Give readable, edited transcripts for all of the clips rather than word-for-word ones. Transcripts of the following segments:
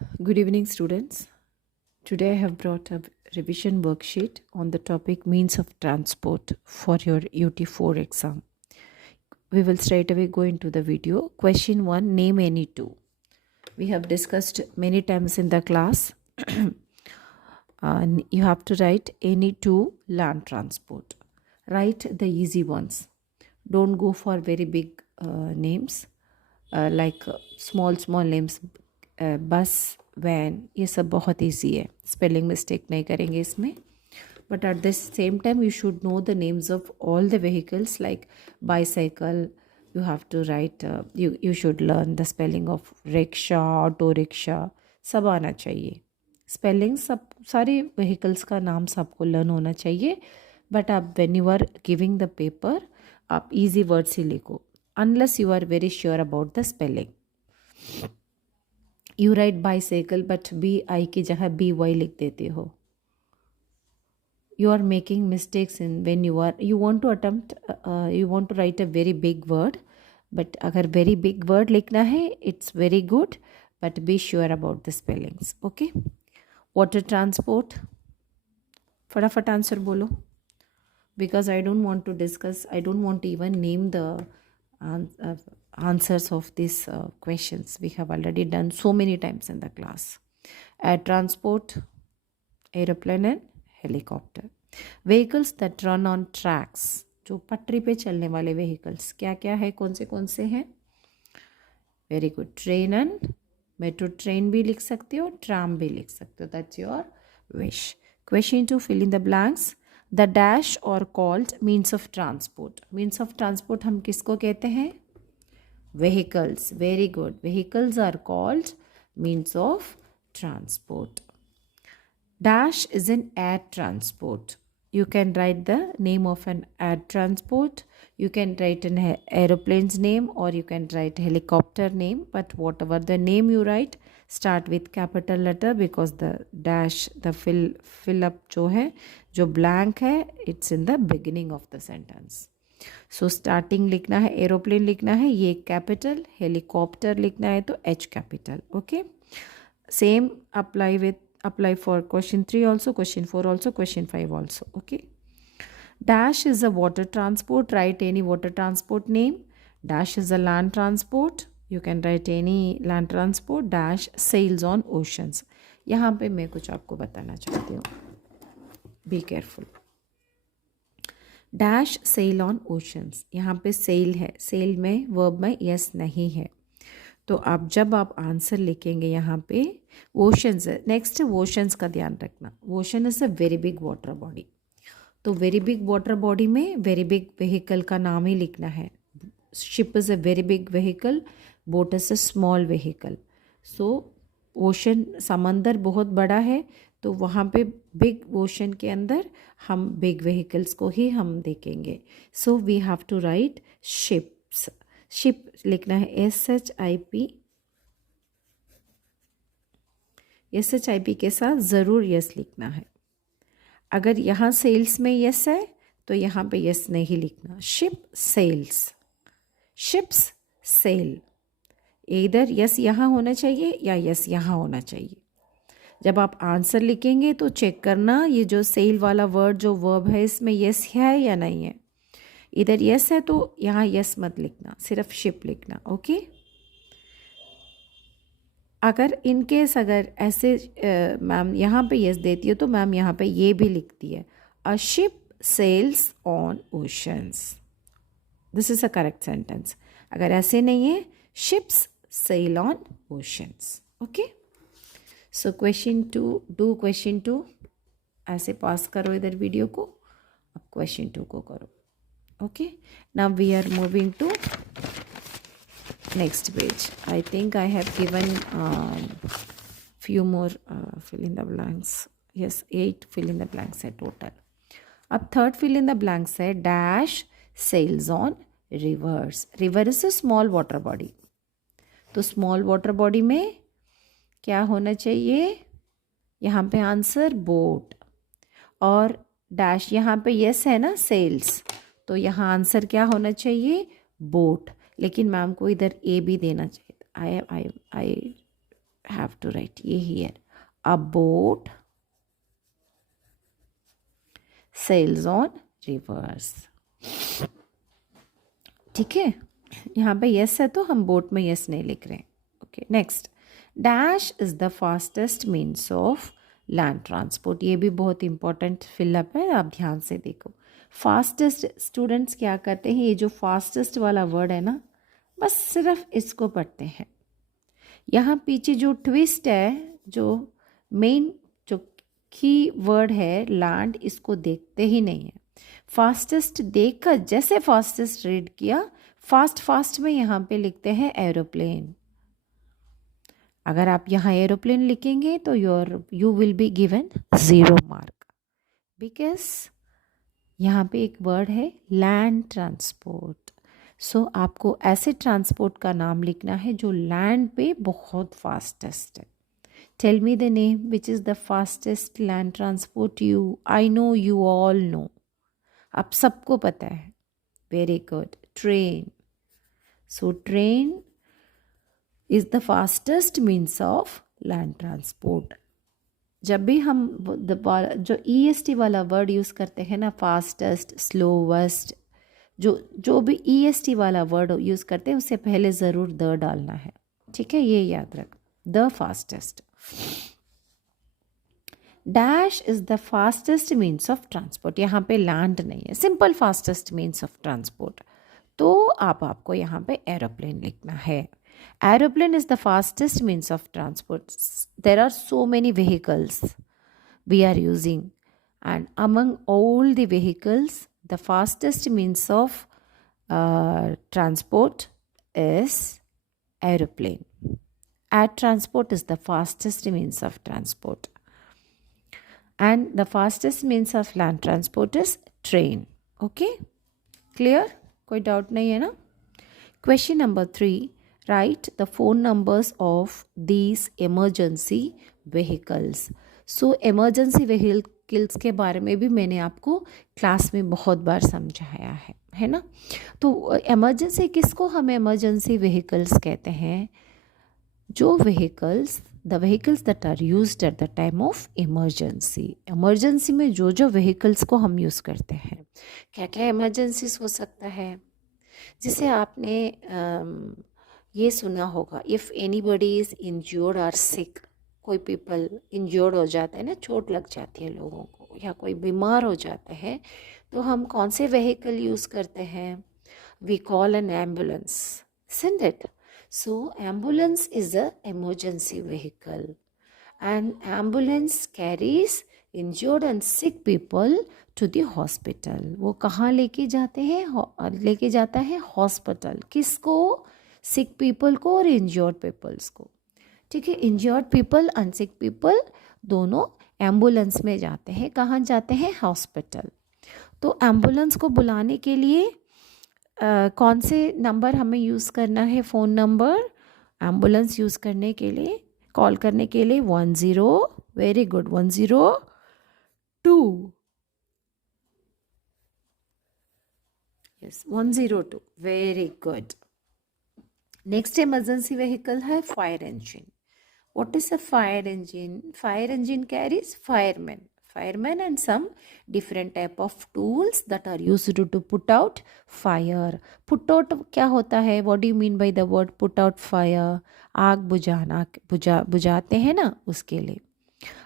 Good evening, students. Today I have brought a revision worksheet on the topic means of transport for your UT4 exam. We will straight away go into the video. Question 1, name any two. We have discussed many times in the class. And you have to write any two land transport. Write the easy ones. Don't go for very big names like small names. बस van ये सब बहुत easy है, spelling mistake नहीं करेंगे इसमें. But at the same time you should know the names of all the vehicles like bicycle. You have to write, you should learn the spelling of rickshaw, auto rickshaw, सब आना चाहिए. Spelling सब सारे vehicles का नाम सबको learn होना चाहिए. बट आप when you are giving the paper आप इजी वर्ड्स ही लिखो unless you are very sure about the spelling. You write bicycle but BI की जगह BY लिख देते हो. You are making mistakes in when you want to attempt, you want to write a very big word. But अगर very big word लिखना है it's very good, but be sure about the spellings. Okay. Water transport, फटाफट answer बोलो because I don't want to discuss, I don't want to even name the answers of these questions. We have already done so many times in the class. Air transport, aeroplane and helicopter. Vehicles that run on tracks, जो पटरी पे चलने वाले vehicles क्या क्या है, कौन से हैं? Very good. Train and metro, train भी लिख सकते हो, ट्राम भी लिख सकते हो. That's your wish. Question 2, fill in the blanks. The dash are called means of transport. Means of transport हम किसको कहते हैं? Vehicles. Very good. Vehicles are called means of transport. Dash is an air transport. You can write the name of an air transport. You can write an aeroplane's name or you can write helicopter name. But whatever the name you write, start with capital letter because the dash, the fill up जो है, जो blank है, it's in the beginning of the sentence. So starting लिखना है, aeroplane लिखना है, ये capital, helicopter लिखना है तो H capital. Okay. Same apply for question 3 also, question 4 also, question 5 also. Okay. Dash is a water transport. Write any water transport name. Dash is a land transport. You can write any land transport. Dash sails on oceans. यहाँ पे मैं कुछ आपको बताना चाहती हूँ. Be careful. Dash sail on oceans. यहाँ पे sail है. sail में verb में yes नहीं है. तो आप जब आप आंसर लिखेंगे यहाँ पे ओशंस है. नेक्स्ट ओशंस का ध्यान रखना. Ocean is a very big water body. तो वेरी बिग वाटर बॉडी में वेरी बिग व्हीकल का नाम ही लिखना है. Ship is a very big vehicle, boat is a small vehicle. So ocean, समंदर बहुत बड़ा है तो वहाँ पे बिग ओशन के अंदर हम बिग व्हीकल्स को ही हम देखेंगे. So we have to write ships. Ship लिखना है SHIP. SHIP के साथ ज़रूर यस लिखना है. अगर यहाँ सेल्स में यस है तो यहाँ पे यस नहीं लिखना. Ship sails, ships sail. इधर यस यहाँ होना चाहिए या यस यहाँ होना चाहिए. जब आप आंसर लिखेंगे तो चेक करना ये जो सेल वाला वर्ड, जो वर्ब है, इसमें यस है या नहीं है. इधर यस है तो यहाँ यस मत लिखना, सिर्फ शिप लिखना. ओके. अगर इन केस अगर ऐसे मैम यहाँ पे यस देती है तो मैम यहाँ पे ये भी लिखती है, a ship sails on oceans. This is a correct sentence. अगर ऐसे नहीं है, ships sail on oceans. Okay. So question 2, do question 2. ऐसे पास करो इधर वीडियो को. अब क्वेश्चन 2 को करो. Okay, now we are moving to next page. I think I have given few more fill in the blanks. Yes, 8 fill in the blanks है total. अब third fill in the blanks है dash sails on rivers. River is a small water body. तो small water body में क्या होना चाहिए? यहाँ पे आंसर बोट. और dash यहाँ पे yes है ना, sails. तो यहाँ आंसर क्या होना चाहिए? बोट. लेकिन मैम को इधर ए भी देना चाहिए. आई have to write ये here. A boat sails on rivers. ठीक है, यहाँ पे यस है तो हम बोट में यस नहीं लिख रहे हैं. Okay, next. Dash is the fastest means of land transport. ये भी बहुत इंपॉर्टेंट फिलअप है, आप ध्यान से देखो. फास्टेस्ट, स्टूडेंट्स क्या करते हैं, ये जो फास्टेस्ट वाला वर्ड है ना, बस सिर्फ इसको पढ़ते हैं. यहाँ पीछे जो ट्विस्ट है, जो मेन जो की वर्ड है लैंड, इसको देखते ही नहीं है. फास्टेस्ट देखकर जैसे फास्टेस्ट रीड किया, फास्ट में यहाँ पे लिखते हैं एरोप्लेन. अगर आप यहाँ एरोप्लेन लिखेंगे तो you will be given 0 mark, because यहाँ पे एक वर्ड है लैंड ट्रांसपोर्ट. सो आपको ऐसे ट्रांसपोर्ट का नाम लिखना है जो लैंड पे बहुत फास्टेस्ट है. Tell me the name which is the fastest land transport. I know you all know, आप सबको पता है. Very good. Train. So train is the fastest means of land transport. जब भी हम जो EST वाला वर्ड यूज़ करते हैं ना, फास्टेस्ट, स्लोवेस्ट, जो भी EST वाला वर्ड यूज़ करते हैं उससे पहले ज़रूर द डालना है. ठीक है, ये याद रख. The fastest. Dash is the fastest means of transport. यहाँ पे लैंड नहीं है, simple fastest means of transport. तो आपको यहाँ पे एरोप्लेन लिखना है. Aeroplane is the fastest means of transport. There are so many vehicles we are using, and among all the vehicles, the fastest means of transport is aeroplane. Air transport is the fastest means of transport, and the fastest means of land transport is train. Okay, clear? कोई doubt नहीं है ना? Question number 3. Write the phone numbers of these emergency vehicles. So emergency vehicles के बारे में भी मैंने आपको क्लास में बहुत बार समझाया है ना. तो emergency किसको हम emergency vehicles कहते हैं? जो the vehicles that are used at the time of emergency. emergency में जो vehicles को हम यूज़ करते हैं, क्या क्या emergencies हो सकता है. जिसे आपने ये सुना होगा, इफ़ एनीबडी इज़ इंज्योर्ड और सिक. कोई पीपल इंज्योर्ड हो जाता है ना, चोट लग जाती है लोगों को, या कोई बीमार हो जाता है, तो हम कौन से व्हीकल यूज़ करते हैं? We call an ambulance, isn't it? So ambulance is a emergency vehicle, and ambulance carries injured and sick people to the hospital. वो कहाँ लेके जाते हैं? लेके जाता है हॉस्पिटल. किसको? सिक पीपल को और इंज्योर्ड पीपल्स को. ठीक है, injured people and sick people दोनों एम्बुलेंस में जाते हैं. कहाँ जाते हैं? हॉस्पिटल. तो एम्बुलेंस को बुलाने के लिए कौन से नंबर हमें यूज़ करना है? Phone number. एम्बुलेंस यूज़ करने के लिए, कॉल करने के लिए 10. Very good. 102. Yes, 102. Very good. Next emergency vehicle है fire engine. What is a fire engine? Fire engine carries firemen and some different type of tools that are used to put out fire. Put out क्या होता है? What do you mean by the word put out fire? आग बुझाना, बुझाते हैं ना, उसके लिए.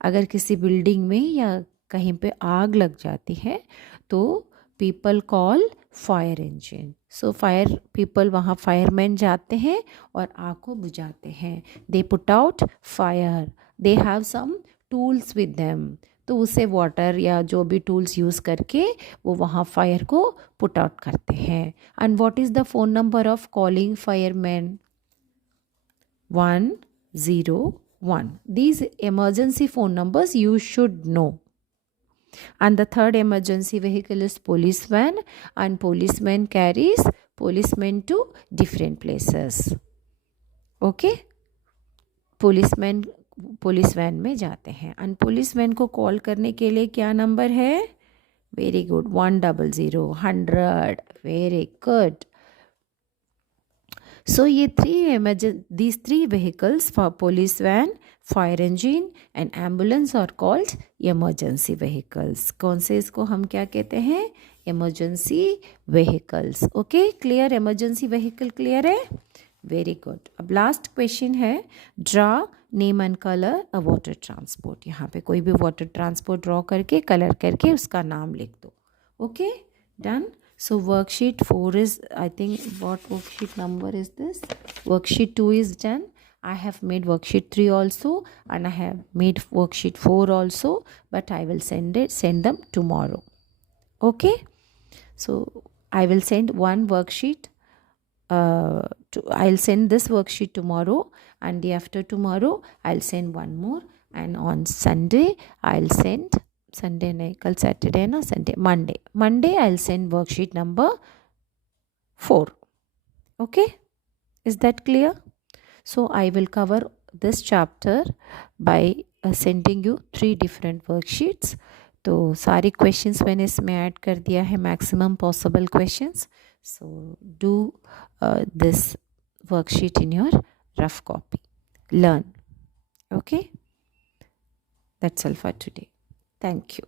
अगर किसी बिल्डिंग में या कहीं पे आग लग जाती है तो people call fire engine. So fire people, वहाँ फायरमैन जाते हैं और आग को बुझाते हैं. They put out fire. They have some tools with them. तो उसे वाटर या जो भी टूल्स यूज़ करके वो वहाँ फायर को पुट आउट करते हैं. And what is the phone number of calling fireman? 101. These emergency phone numbers you should know. And the third emergency vehicle is police van, and policeman carries policemen to different places. Okay, policeman police van में जाते हैं. And police van को call करने के लिए क्या number है? Very good. 100. 100. Very good. So these three vehicles for police van, fire engine and ambulance are called emergency vehicles. कौन से इसको हम क्या कहते हैं? Emergency vehicles. Okay, clear? Emergency vehicle clear है? Very good. अब last question है, draw, name and color a water transport. यहाँ पे कोई भी water transport draw करके color करके उसका नाम लिख दो. Okay, done. So worksheet 4 is, I think, what worksheet number is this? Worksheet 2 is done. I have made worksheet 3 also, and I have made worksheet 4 also, but I will send them tomorrow. Okay, so I will send one worksheet. I'll send this worksheet tomorrow, and day after tomorrow I'll send one more, and on Sunday I'll send, Sunday nahi, kal Saturday na, Sunday, Monday I'll send worksheet number 4. Okay, is that clear? So I will cover this chapter by sending you 3 different worksheets. तो सारे questions मैंने इसमें add कर दिया है, maximum possible questions. So do this worksheet in your rough copy. Learn. Okay, that's all for today. Thank you.